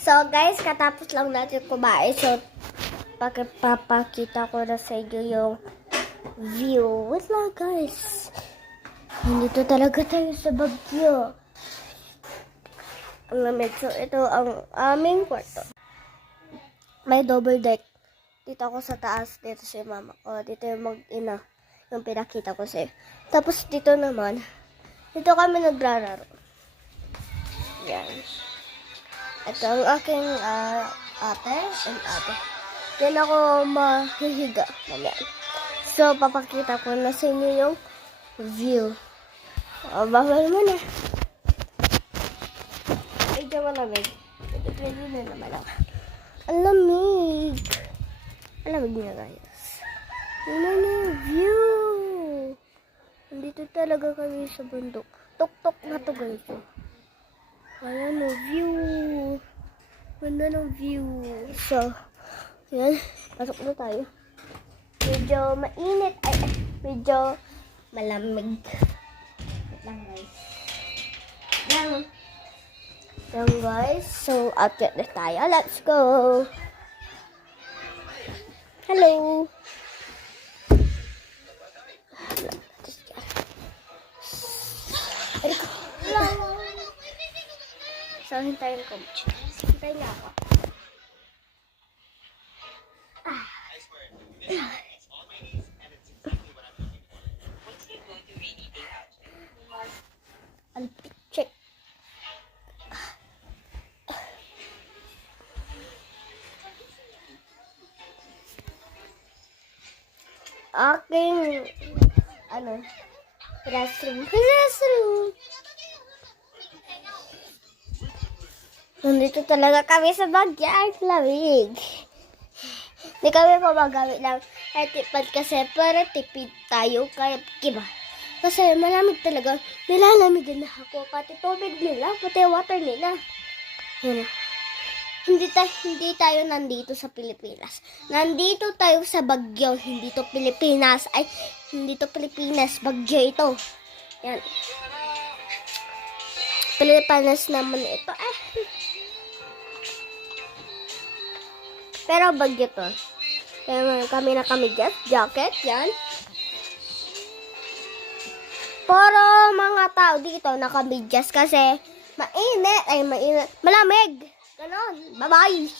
So guys, katapos lang natin kumain. So papakita ko na sa inyo yung view. Wait lang guys. Nandito talaga tayo sa Baguio. Ang lamig. So ito ang aming kwarto. May double deck. Dito ako sa taas. Dito si mama ko. Dito yung mag-ina. Yung pinakita ko sa'yo. Tapos dito naman. Dito kami nagrararo. Yan. Ito ang aking ate and ate. Diyan ako mahihiga. Mamaya. So, papakita ko na sa inyo yung view. Bawal mo na. Medyo malamig. Pwede na naman ako. Ang lamig. Ang lamig na guys. Yun na yung view. Nandito talaga kami sa bundok. Tok-tok na to guys. Ayan o, view. Ganda ng view. So, yan. Pasok na tayo. Medyo mainit. Ay, medyo malamig. Wait lang guys. Yan guys. So, outfit na tayo. Let's go. Hello. So, hintayin ko. Hintayin niya ako. Check. Aking restroom. Nandito talaga kami sa backyard. Lamig. Hindi kami pa magamit ng tripod kasi para tipid tayo. Kaya, kiba? Kasi malamig talaga. Nilalamigan na ako. Pati tubig nila. Pati water nila. Yan. Hindi tayo nandito sa Pilipinas. Nandito tayo sa Baguio. Hindi to Pilipinas. Ay, hindi to Pilipinas. Baguio ito. Yan. Pilipinas naman ito. Pero Baguio to. Kaya kami jacket. Yan. Pero mga tao dito nakamedyas kasi mainit. Malamig. Ganon. Bye-bye.